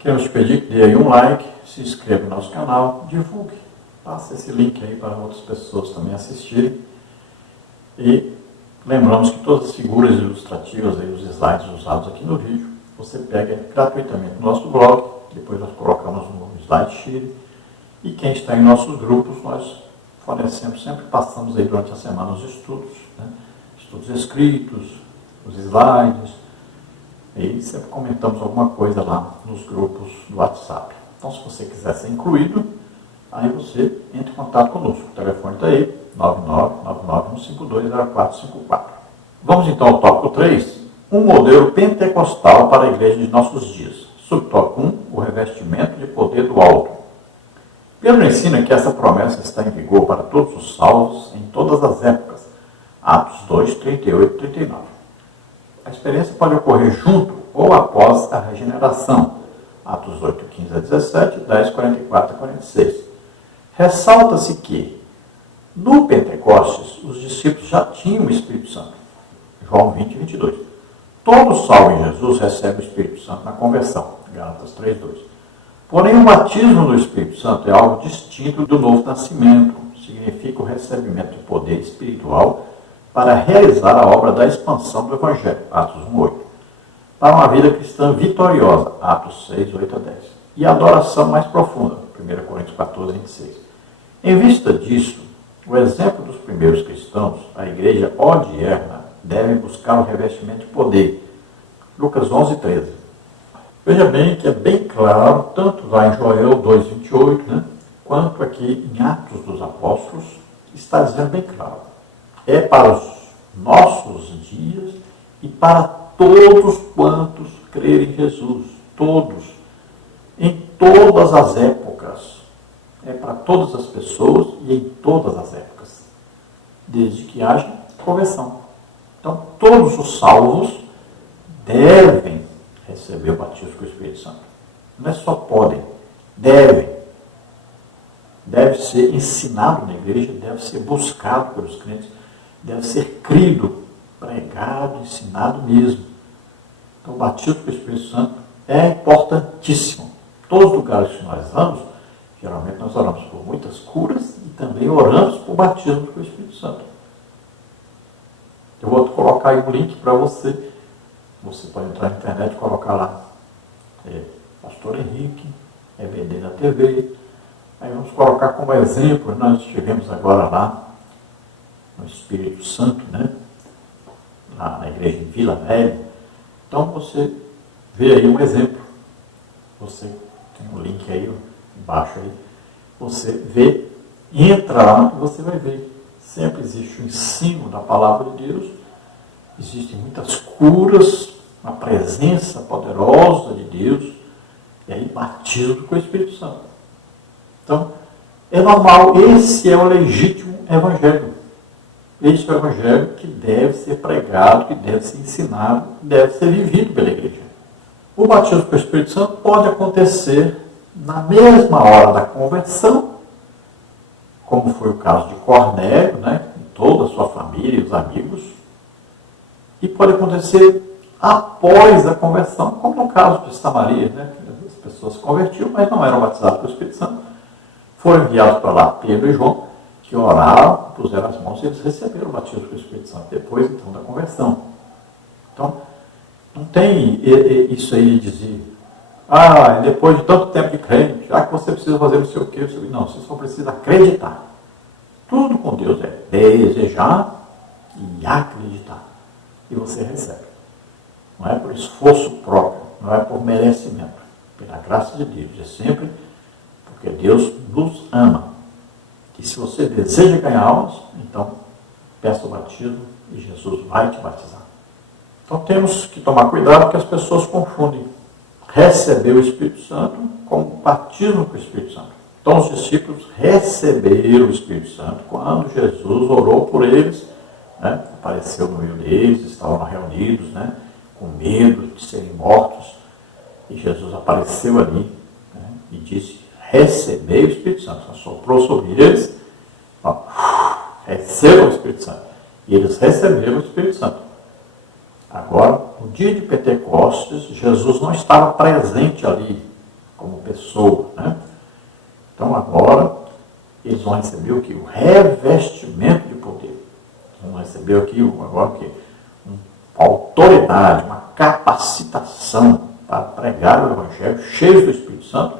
Queremos te pedir que dê aí um like, se inscreva no nosso canal, divulgue, passe esse link aí para outras pessoas também assistirem. E lembramos que todas as figuras ilustrativas, aí, os slides usados aqui no vídeo, você pega gratuitamente no nosso blog, depois nós colocamos no SlideShare, e quem está em nossos grupos, nós fornecemos, sempre passamos aí durante a semana os estudos, né? Estudos escritos, os slides, e sempre comentamos alguma coisa lá nos grupos do WhatsApp. Então, se você quiser ser incluído, aí você entra em contato conosco. O telefone está aí, 99951520454. Vamos então ao tópico 3, um modelo pentecostal para a igreja de nossos dias. Subtópico 1, o revestimento de poder do alto. Pedro ensina que essa promessa está em vigor para todos os salvos em todas as épocas. Atos 2, 38 e 39. A experiência pode ocorrer junto ou após a regeneração. Atos 8, 15 a 17, 10, 44 a 46. Ressalta-se que, no Pentecostes, os discípulos já tinham o Espírito Santo. João 20, 22. Todo salvo em Jesus recebe o Espírito Santo na conversão. Gálatas 3, 2. Porém, o batismo do Espírito Santo é algo distinto do novo nascimento. Significa o recebimento de poder espiritual para realizar a obra da expansão do Evangelho. Atos 1, 8. Para uma vida cristã vitoriosa. Atos 6, 8 a 10. E a adoração mais profunda. 1 Coríntios 14, 26. Em vista disso, o exemplo dos primeiros cristãos, a igreja odierna, deve buscar o revestimento de poder. Lucas 11, 13. Veja bem que é bem claro, tanto lá em Joel 2, 28, né, quanto aqui em Atos dos Apóstolos, está dizendo bem claro. É para os nossos dias e para todos quantos crerem em Jesus. Todos. Em todas as épocas. É para todas as pessoas e em todas as épocas. Desde que haja conversão. Então, todos os salvos devem receber o batismo com o Espírito Santo. Não é só podem, devem. Deve ser ensinado na igreja, deve ser buscado pelos crentes, deve ser crido, pregado, ensinado mesmo. Então, o batismo com o Espírito Santo é importantíssimo. Todos os lugares que nós vamos, geralmente nós oramos por muitas curas e também oramos por batismo com o Espírito Santo. Eu vou colocar aí um link para você. Você pode entrar na internet e colocar lá. Pastor Henrique, EBD na TV. Aí vamos colocar como exemplo, nós estivemos agora lá no Espírito Santo, né? Lá na igreja em Vila Velha. Então você vê aí um exemplo. Você tem um link aí embaixo aí. Você vê, entra lá e você vai ver. Sempre existe o ensino da palavra de Deus. Existem muitas curas, a presença poderosa de Deus. E aí batismo com o Espírito Santo. Então, é normal. Esse é o legítimo evangelho. Esse é o evangelho que deve ser pregado, que deve ser ensinado, que deve ser vivido pela igreja. O batismo com o Espírito Santo pode acontecer na mesma hora da conversão, como foi o caso de Cornélio, né, e toda a sua família e os amigos, e pode acontecer após a conversão, como no caso de Samaria, né, que as pessoas se convertiam, mas não eram batizadas pelo Espírito Santo. Foram enviados para lá Pedro e João, que oraram, puseram as mãos e eles receberam o batismo com o Espírito Santo, depois então da conversão. Então, não tem isso aí de dizer, depois de tanto tempo de crente, já que você precisa fazer não sei o quê, não, você só precisa acreditar. Tudo com Deus é desejar e acreditar. E você recebe. Não é por esforço próprio, não é por merecimento, pela graça de Deus. É sempre porque Deus nos ama. E se você deseja ganhar almas, então peça o batismo e Jesus vai te batizar. Então temos que tomar cuidado porque as pessoas confundem receber o Espírito Santo com o batismo com o Espírito Santo. Então os discípulos receberam o Espírito Santo quando Jesus orou por eles, né? Apareceu no meio deles, estavam reunidos, né? Com medo de serem mortos, e Jesus apareceu ali, né? E disse, recebei o Espírito Santo, assoprou sobre eles, recebam o Espírito Santo, e eles receberam o Espírito Santo. Agora, no dia de Pentecostes, Jesus não estava presente ali como pessoa, né? Então agora eles vão receber o que? O revestimento de poder. Vão receber aqui agora o quê? Uma autoridade, uma capacitação para pregar o Evangelho, cheios do Espírito Santo,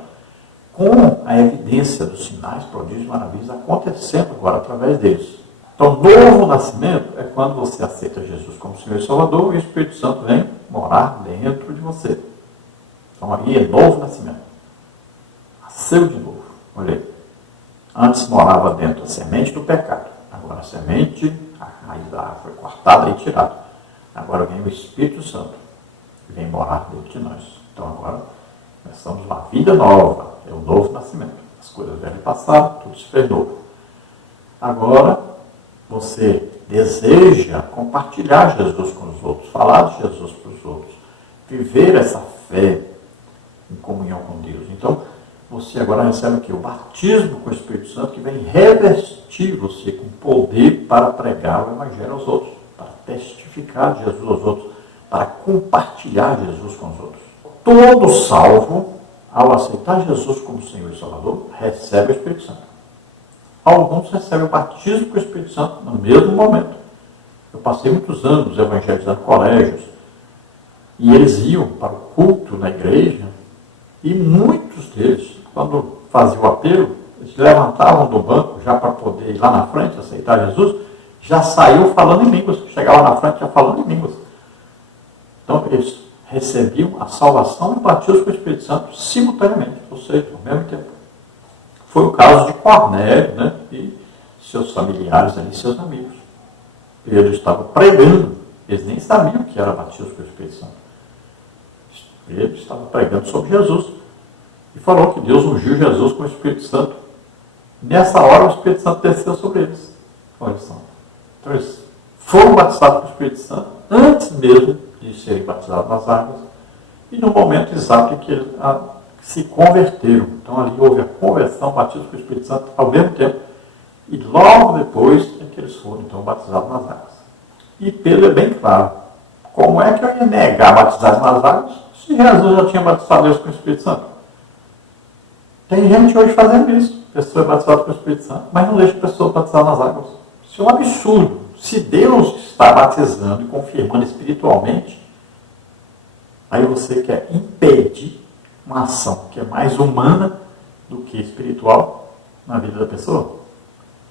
com a evidência dos sinais, prodígios e maravilhas acontecendo agora através deles. Então, novo nascimento é quando você aceita Jesus como Senhor e Salvador e o Espírito Santo vem morar dentro de você. Então, aí é novo nascimento. Nasceu de novo. Olha aí. Antes morava dentro a semente do pecado. Agora a semente, a raiz da árvore foi cortada e tirada. Agora vem o Espírito Santo e vem morar dentro de nós. Então agora nós somos uma vida nova. É o novo nascimento. As coisas velhas passaram, tudo se fez novo. Agora você deseja compartilhar Jesus com os outros, falar de Jesus para os outros, viver essa fé em comunhão com Deus. Então, você agora recebe o quê? O batismo com o Espírito Santo que vem revestir você com poder para pregar o Evangelho aos outros, para testificar de Jesus aos outros, para compartilhar Jesus com os outros. Todo salvo, ao aceitar Jesus como Senhor e Salvador, recebe o Espírito Santo. Alguns recebem o batismo com o Espírito Santo no mesmo momento. Eu passei muitos anos evangelizando colégios e eles iam para o culto na igreja e muitos deles, quando faziam o apelo, eles levantavam do banco já para poder ir lá na frente aceitar Jesus, já saíam falando em línguas, chegavam na frente já falando em línguas. Então eles recebiam a salvação e o batismo com o Espírito Santo simultaneamente, ou seja, ao mesmo tempo. Foi o caso de Cornélio, né, e seus familiares ali, seus amigos. Eles estavam pregando, eles nem sabiam que era batismo com o Espírito Santo. Ele estava pregando sobre Jesus e falou que Deus ungiu Jesus com o Espírito Santo. Nessa hora o Espírito Santo desceu sobre eles. Olha só. Então eles foram batizados com o Espírito Santo antes mesmo de serem batizados nas águas e no momento exato em que eles se converteram. Então ali houve a conversão, batismo com o Espírito Santo ao mesmo tempo e logo depois é que eles foram então batizados nas águas. E Pedro é bem claro. Como é que eu ia negar batizar nas águas se Jesus já tinha batizado eles com o Espírito Santo? Tem gente hoje fazendo isso. Pessoa batizada com o Espírito Santo, mas não deixa a pessoa batizar nas águas. Isso é um absurdo. Se Deus está batizando e confirmando espiritualmente, aí você quer impedir uma ação que é mais humana do que espiritual na vida da pessoa.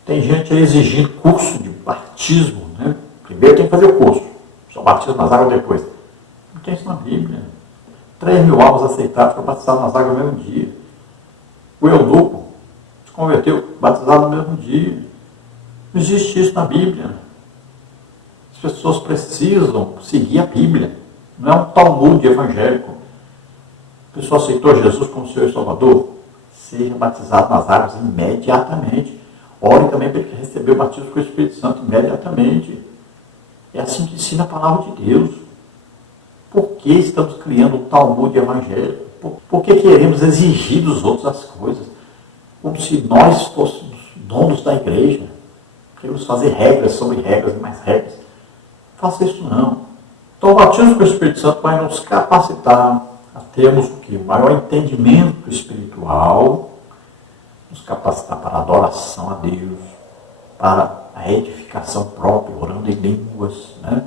Tem gente aí exigindo curso de batismo, né? Primeiro tem que fazer o curso. Só batismo nas águas depois. Não tem isso na Bíblia. 3.000 almas aceitaram para batizar nas águas no mesmo dia. O eunuco se converteu, batizado no mesmo dia. Não existe isso na Bíblia. As pessoas precisam seguir a Bíblia. Não é um Talmud evangélico. A pessoa aceitou Jesus como Senhor e Salvador, seja batizado nas águas imediatamente. Ore também para ele receber o batismo com o Espírito Santo imediatamente. É assim que ensina a palavra de Deus. Por que estamos criando um Talmud evangélico? Por que queremos exigir dos outros as coisas? Como se nós fôssemos donos da igreja. Queremos fazer regras sobre regras e mais regras. Não faça isso não. Então o batismo com o Espírito Santo vai nos capacitar a termos o quê? Maior entendimento espiritual, nos capacitar para a adoração a Deus, para a edificação própria, orando em línguas, né?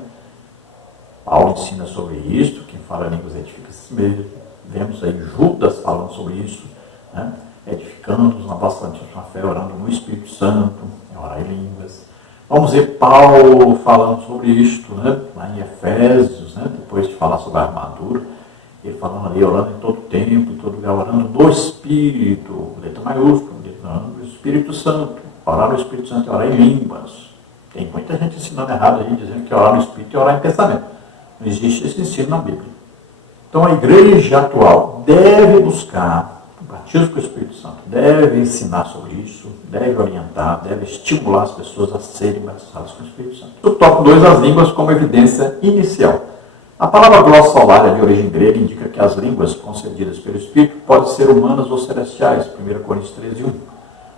Paulo ensina sobre isso, quem fala línguas edifica a si mesmo. Vemos aí Judas falando sobre isso, né? Edificando-nos na vossa santíssima fé, orando no Espírito Santo, orar em línguas. Vamos ver Paulo falando sobre isto, né? Lá em Efésios, né? Depois de falar sobre a armadura, ele falando ali, orando em todo tempo, em todo lugar, orando no Espírito, letra maiúscula, orando no Espírito Santo, orar no Espírito Santo e orar em línguas. Tem muita gente ensinando errado aí, dizendo que orar no Espírito e orar em pensamento. Não existe esse ensino na Bíblia. Então a igreja atual deve buscar o batismo com o Espírito Santo, deve ensinar sobre isso, deve orientar, deve estimular as pessoas a serem batizadas com o Espírito Santo. O tópico 2, as línguas como evidência inicial. A palavra glossolalia de origem grega indica que as línguas concedidas pelo Espírito podem ser humanas ou celestiais, 1 Coríntios 13:1.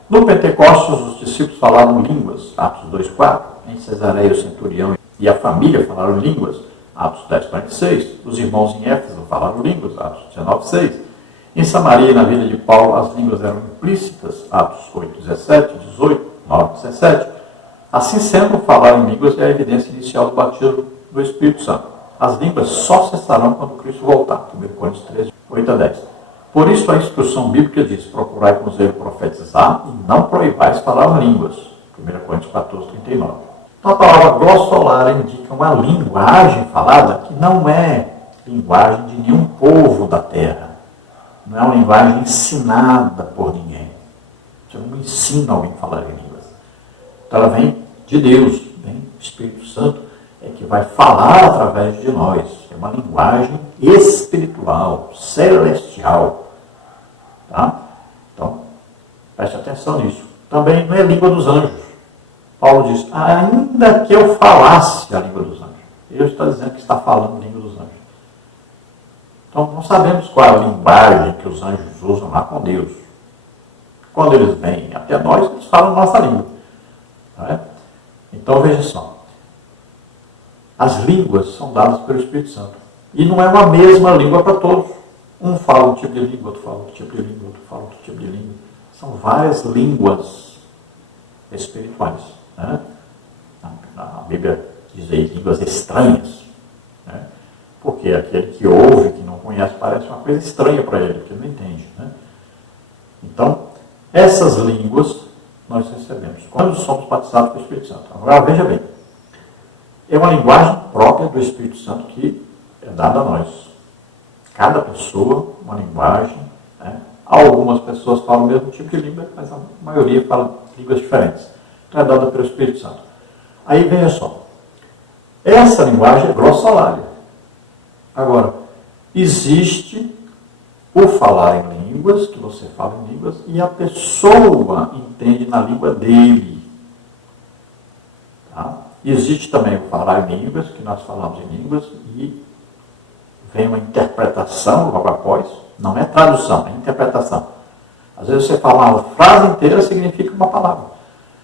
No Pentecostes, os discípulos falaram línguas, Atos 2:4. Em Cesareia, o centurião e a família falaram línguas, Atos 10:46. Os irmãos em Éfeso falaram línguas, Atos 19:6. Em Samaria e na vida de Paulo, as línguas eram implícitas, Atos 8, 17, 18, 9, 17. Assim sendo, falar em línguas é a evidência inicial do batismo do Espírito Santo. As línguas só cessarão quando Cristo voltar. 1 Coríntios 13, 8 a 10. Por isso a instrução bíblica diz: procurai com zelo profetizar e não proibais falar línguas. 1 Coríntios 14, 39. Então a palavra glossolalia indica uma linguagem falada que não é linguagem de nenhum povo da terra. Não é uma linguagem ensinada por ninguém. Você não ensina alguém a falar em línguas. Então ela vem de Deus, vem do Espírito Santo, é que vai falar através de nós. É uma linguagem espiritual, celestial. Tá? Então, preste atenção nisso. Também não é língua dos anjos. Paulo diz: ainda que eu falasse a língua dos anjos. Ele está dizendo que está falando a língua dos anjos. Então, não sabemos qual é a linguagem que os anjos usam lá com Deus. Quando eles vêm até nós, eles falam a nossa língua. Não é? Então, veja só. As línguas são dadas pelo Espírito Santo. E não é uma mesma língua para todos. Um fala um tipo de língua, outro fala outro tipo de língua, outro fala outro tipo de língua. São várias línguas espirituais. Né? A Bíblia diz aí línguas estranhas. Né? Porque aquele que ouve, que não conhece, parece uma coisa estranha para ele, porque ele não entende. Né? Então, essas línguas nós recebemos quando somos batizados pelo Espírito Santo. Agora, veja bem. É uma linguagem própria do Espírito Santo que é dada a nós. Cada pessoa, uma linguagem. Né? Algumas pessoas falam o mesmo tipo de língua, mas a maioria fala línguas diferentes. Então é dada pelo Espírito Santo. Aí veja só. Essa linguagem é glossolalia. Agora, existe o falar em línguas, que você fala em línguas, e a pessoa entende na língua dele. Tá? Existe também o falar em línguas, que nós falamos em línguas, e vem uma interpretação logo após. Não é tradução, é interpretação. Às vezes você fala uma frase inteira, significa uma palavra.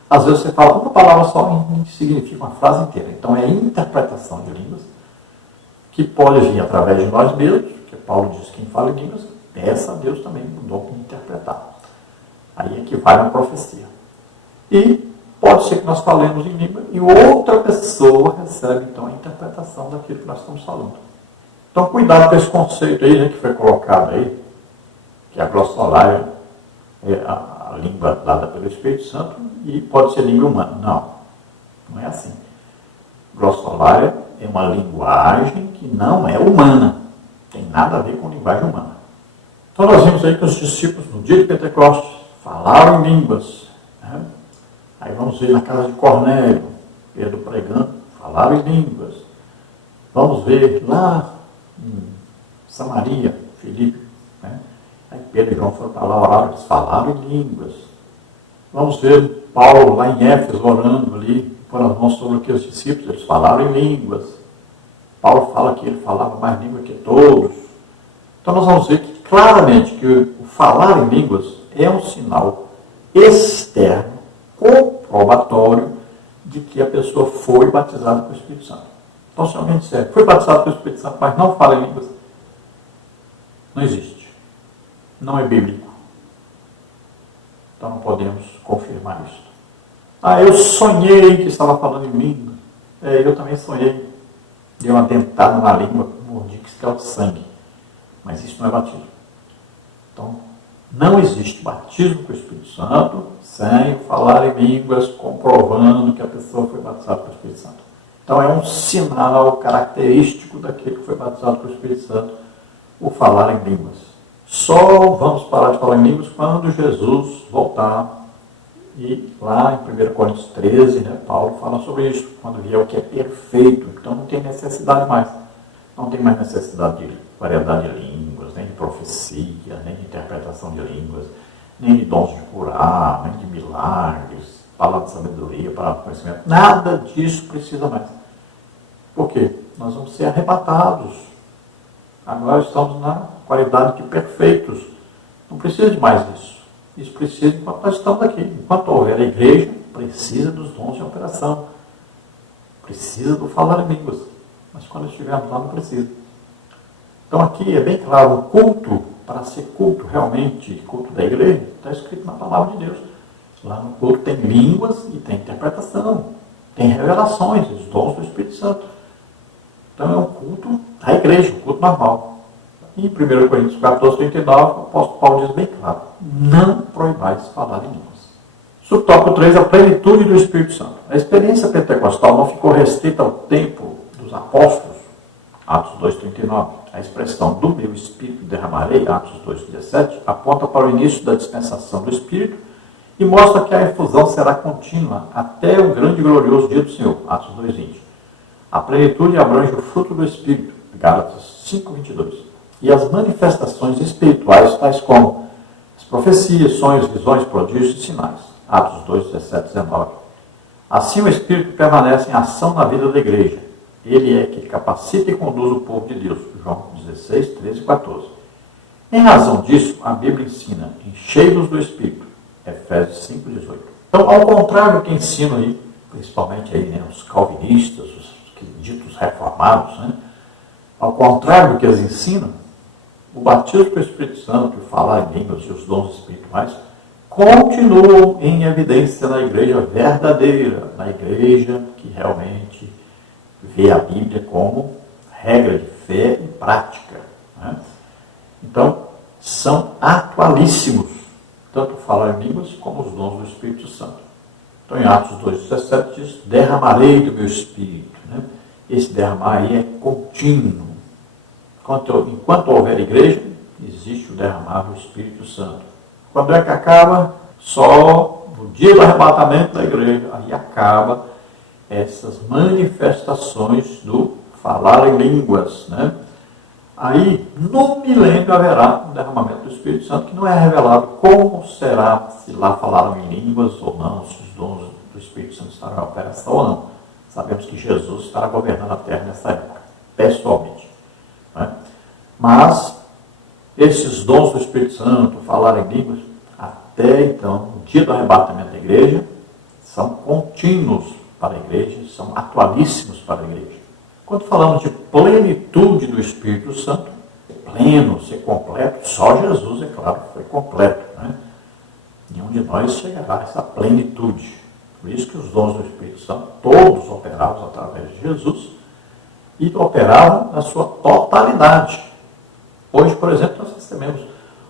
Às vezes você fala uma palavra só e significa uma frase inteira. Então é interpretação de línguas, que pode vir através de nós mesmos, que Paulo diz que quem fala em línguas, peça a Deus também o dom de interpretar. Aí é que vai uma profecia. E pode ser que nós falemos em língua e outra pessoa recebe, então, a interpretação daquilo que nós estamos falando. Então, cuidado com esse conceito aí, né, que foi colocado aí, que a glossolalia é a língua dada pelo Espírito Santo e pode ser língua humana. Não, não é assim. Glossolalia é uma linguagem que não é humana. Tem nada a ver com linguagem humana. Então, nós vimos aí que os discípulos, no dia de Pentecostes, falaram em línguas. Né? Aí vamos ver na casa de Cornélio, Pedro pregando, falaram em línguas. Vamos ver lá em Samaria, Filipe. Né? Aí Pedro e João foram para lá orar, eles falaram em línguas. Vamos ver Paulo lá em Éfeso orando ali, por as mãos sobre aqueles discípulos, eles falaram em línguas. Paulo fala que ele falava mais língua que todos. Então nós vamos ver que claramente que o falar em línguas é um sinal externo, comprobatório, de que a pessoa foi batizada pelo Espírito Santo. Então se alguém disser, foi batizado pelo Espírito Santo, mas não fala em línguas, não existe. Não é bíblico. Então não podemos confirmar isso. Eu sonhei que estava falando em língua. Eu também sonhei. Dei uma dentada na língua, mordi que caiu sangue. Mas isso não é batismo. Então, não existe batismo com o Espírito Santo sem falar em línguas, comprovando que a pessoa foi batizada pelo Espírito Santo. Então, é um sinal característico daquele que foi batizado pelo Espírito Santo, o falar em línguas. Só vamos parar de falar em línguas quando Jesus voltar. E lá em 1 Coríntios 13, né, Paulo fala sobre isso, quando vier o que é perfeito. Então não tem necessidade mais. Não tem mais necessidade de variedade de línguas, nem de profecia, nem de interpretação de línguas, nem de dons de curar, nem de milagres, palavra de sabedoria, palavra de conhecimento. Nada disso precisa mais. Por quê? Nós vamos ser arrebatados. Agora estamos na qualidade de perfeitos. Não precisa de mais disso. Isso precisa enquanto nós estamos aqui. Enquanto houver a igreja, precisa dos dons de operação. Precisa do falar em línguas. Mas quando estivermos lá, não precisa. Então aqui é bem claro, o culto para ser culto realmente, culto da igreja, está escrito na palavra de Deus. Lá no culto tem línguas e tem interpretação, tem revelações, os dons do Espírito Santo. Então é um culto da igreja, um culto normal. E em 1 Coríntios 14, 39, o apóstolo Paulo diz bem claro: não proibais falar em línguas. Subtópico 3, a plenitude do Espírito Santo. A experiência pentecostal não ficou restrita ao tempo dos apóstolos, Atos 2,39. A expressão do meu Espírito derramarei, Atos 2,17, aponta para o início da dispensação do Espírito e mostra que a efusão será contínua até o grande e glorioso dia do Senhor, Atos 2,20. A plenitude abrange o fruto do Espírito, Gálatas 5,22. E as manifestações espirituais, tais como as profecias, sonhos, visões, prodígios e sinais, Atos 2, 17, 19. Assim o Espírito permanece em ação na vida da igreja. Ele é que capacita e conduz o povo de Deus, João 16, 13 e 14. Em razão disso, a Bíblia ensina: enchei-vos do Espírito, Efésios 5, 18. Então, ao contrário do que ensinam aí, principalmente aí, né, os calvinistas, os ditos reformados, né, ao contrário do que eles ensinam, o batismo com o Espírito Santo, o falar em línguas e os dons espirituais continuam em evidência na igreja verdadeira, na igreja que realmente vê a Bíblia como regra de fé e prática. Né? Então, são atualíssimos, tanto falar em línguas como os dons do Espírito Santo. Então, em Atos 2,17 diz: derramarei do meu Espírito. Né? Esse derramar aí é contínuo. Enquanto houver igreja, existe o derramar do Espírito Santo. Quando é que acaba? Só no dia do arrebatamento da igreja. Aí acaba essas manifestações do falar em línguas. Né? Aí, no milênio, haverá um derramamento do Espírito Santo, que não é revelado como será, se lá falaram em línguas ou não, se os dons do Espírito Santo estarão em operação ou não. Sabemos que Jesus estará governando a terra nessa época, pessoalmente. Né? Mas esses dons do Espírito Santo, falar em línguas, até então, no dia do arrebatamento da igreja, são contínuos para a igreja, são atualíssimos para a igreja. Quando falamos de plenitude do Espírito Santo, pleno, ser completo, só Jesus, é claro, foi completo. Né? Nenhum de nós chegará a essa plenitude. Por isso que os dons do Espírito Santo, todos operados através de Jesus, e operavam na sua totalidade. Hoje, por exemplo, nós recebemos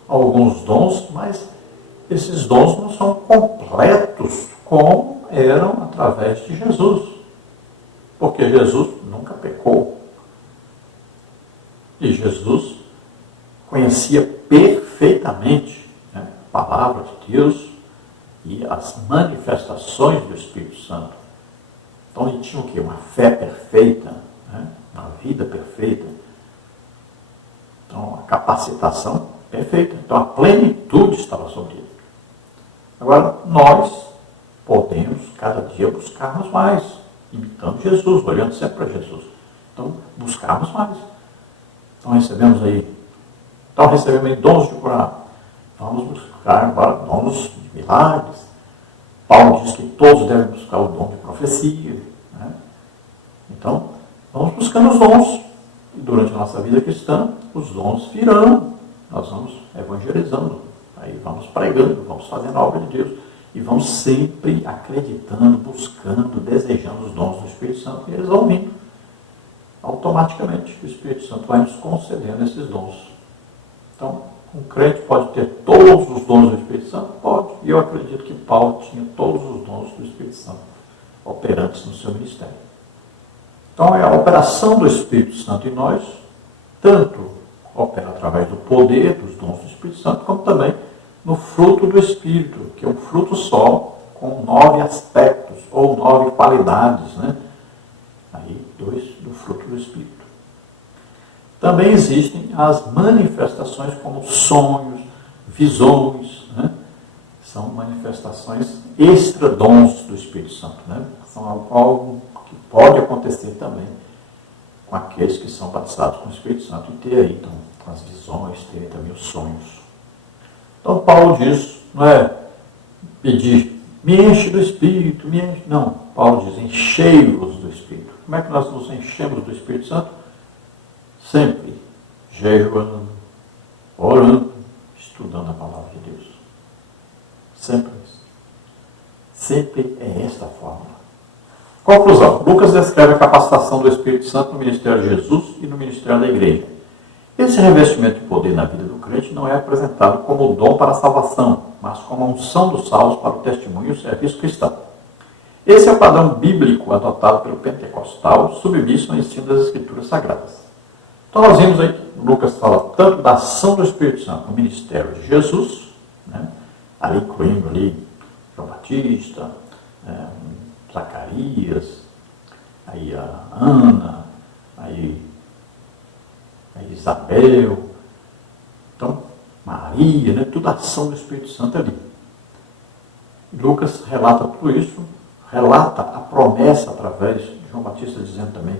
alguns dons, mas esses dons não são completos como eram através de Jesus. Porque Jesus nunca pecou. E Jesus conhecia perfeitamente, né, a palavra de Deus e as manifestações do Espírito Santo. Então ele tinha o quê? Uma fé perfeita, né? Uma vida perfeita. Então a capacitação perfeita. Então a plenitude estava sobre ele. Agora nós podemos cada dia buscarmos mais, imitando Jesus, olhando sempre para Jesus. Então buscarmos mais. Então recebemos aí dons de curar. Vamos buscar agora dons de milagres. Paulo diz que todos devem buscar o dom de profecia. Né? Então, vamos buscando os dons. E durante a nossa vida cristã, os dons virão. Nós vamos evangelizando. Aí vamos pregando, vamos fazendo a obra de Deus. E vamos sempre acreditando, buscando, desejando os dons do Espírito Santo. E eles vão vindo. Automaticamente, o Espírito Santo vai nos concedendo esses dons. Então, um crente pode ter todos os dons do Espírito Santo? Pode. E eu acredito que Paulo tinha todos os dons do Espírito Santo operantes no seu ministério. Então, é a operação do Espírito Santo em nós, tanto opera através do poder dos dons do Espírito Santo, como também no fruto do Espírito, que é um fruto só, com 9 aspectos, ou 9 qualidades, né? Aí, 2 do fruto do Espírito. Também existem as manifestações como sonhos, visões, né? São manifestações extra-dons do Espírito Santo, né? São algo que pode acontecer também com aqueles que são batizados com o Espírito Santo e ter aí, então, as visões, ter também os sonhos. Então, Paulo diz, não é pedir, me enche do Espírito, me enche. Não, Paulo diz, enchei-vos do Espírito. Como é que nós nos enchemos do Espírito Santo? Sempre jejuando, orando, estudando a palavra de Deus. Sempre isso. Sempre é esta a fórmula. Conclusão. Lucas descreve a capacitação do Espírito Santo no ministério de Jesus e no ministério da igreja. Esse revestimento de poder na vida do crente não é apresentado como dom para a salvação, mas como a unção dos salvos para o testemunho e o serviço cristão. Esse é o padrão bíblico adotado pelo pentecostal, submisso ao ensino das Escrituras Sagradas. Então nós vimos aí que Lucas fala tanto da ação do Espírito Santo no ministério de Jesus, né, ali incluindo ali João Batista, Zacarias, aí a Ana, aí a Isabel, então Maria, né, tudo a ação do Espírito Santo ali. Lucas relata tudo isso, relata a promessa através de João Batista dizendo também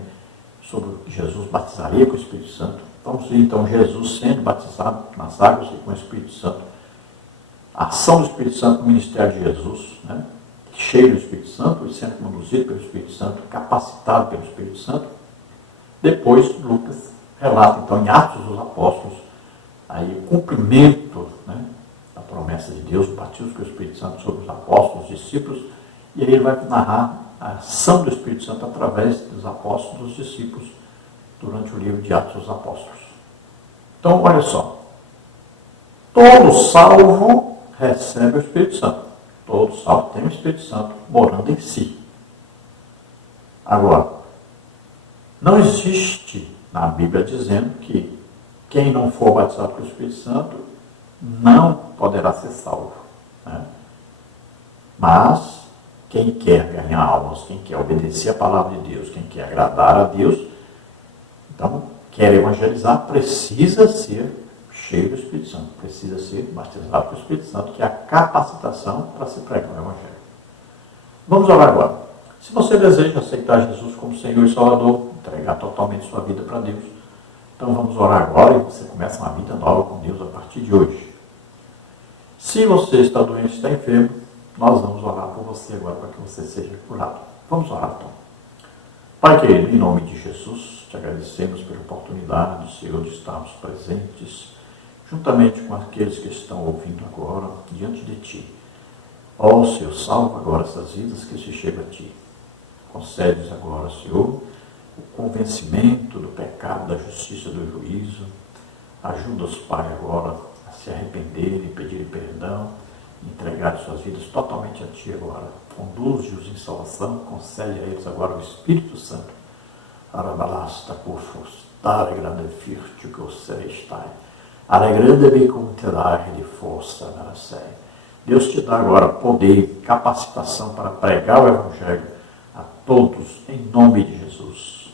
sobre que Jesus batizaria com o Espírito Santo. Vamos ver então Jesus sendo batizado nas águas e com o Espírito Santo. A ação do Espírito Santo no ministério de Jesus, né? Cheio do Espírito Santo e sendo conduzido pelo Espírito Santo, capacitado pelo Espírito Santo. Depois, Lucas relata então em Atos dos Apóstolos aí, o cumprimento, né, da promessa de Deus, o batismo com o Espírito Santo sobre os apóstolos, os discípulos, e aí ele vai narrar a ação do Espírito Santo através dos apóstolos, dos discípulos, durante o livro de Atos dos Apóstolos. Então, olha só. Todo salvo recebe o Espírito Santo. Todo salvo tem o Espírito Santo morando em si. Agora, não existe na Bíblia dizendo que quem não for batizado com o Espírito Santo não poderá ser salvo, né? Mas quem quer ganhar almas, quem quer obedecer a palavra de Deus, quem quer agradar a Deus, então quer evangelizar, precisa ser cheio do Espírito Santo, precisa ser batizado com o Espírito Santo, que é a capacitação para se pregar o Evangelho. Vamos orar agora. Se você deseja aceitar Jesus como Senhor e Salvador, entregar totalmente sua vida para Deus, então vamos orar agora e você começa uma vida nova com Deus a partir de hoje. Se você está doente, está enfermo, nós vamos orar por você agora para que você seja curado. Vamos orar então. Pai querido, em nome de Jesus, te agradecemos pela oportunidade, Senhor, de estarmos presentes juntamente com aqueles que estão ouvindo agora diante de Ti. Ó Senhor, salva agora essas vidas que se chegam a Ti. Concede-nos agora, Senhor, o convencimento do pecado, da justiça, do juízo. Ajuda-os, Pai, agora a se arrependerem, pedirem perdão, entregarem suas vidas totalmente a Ti agora. Conduz-os em salvação, concede a eles agora o Espírito Santo. Arabalasta curfos, dare grande firte que o serestai. Alegrando-me com terrar de força na sé. Deus te dá agora poder, capacitação para pregar o Evangelho a todos, em nome de Jesus.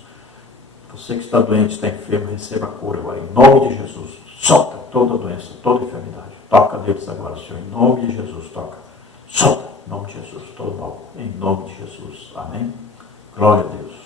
Você que está doente, está enfermo, receba a cura agora, em nome de Jesus. Solta toda doença, toda enfermidade. Toca neles agora, Senhor, em nome de Jesus. Toca. Solta, em nome de Jesus, todo mal, em nome de Jesus. Amém? Glória a Deus.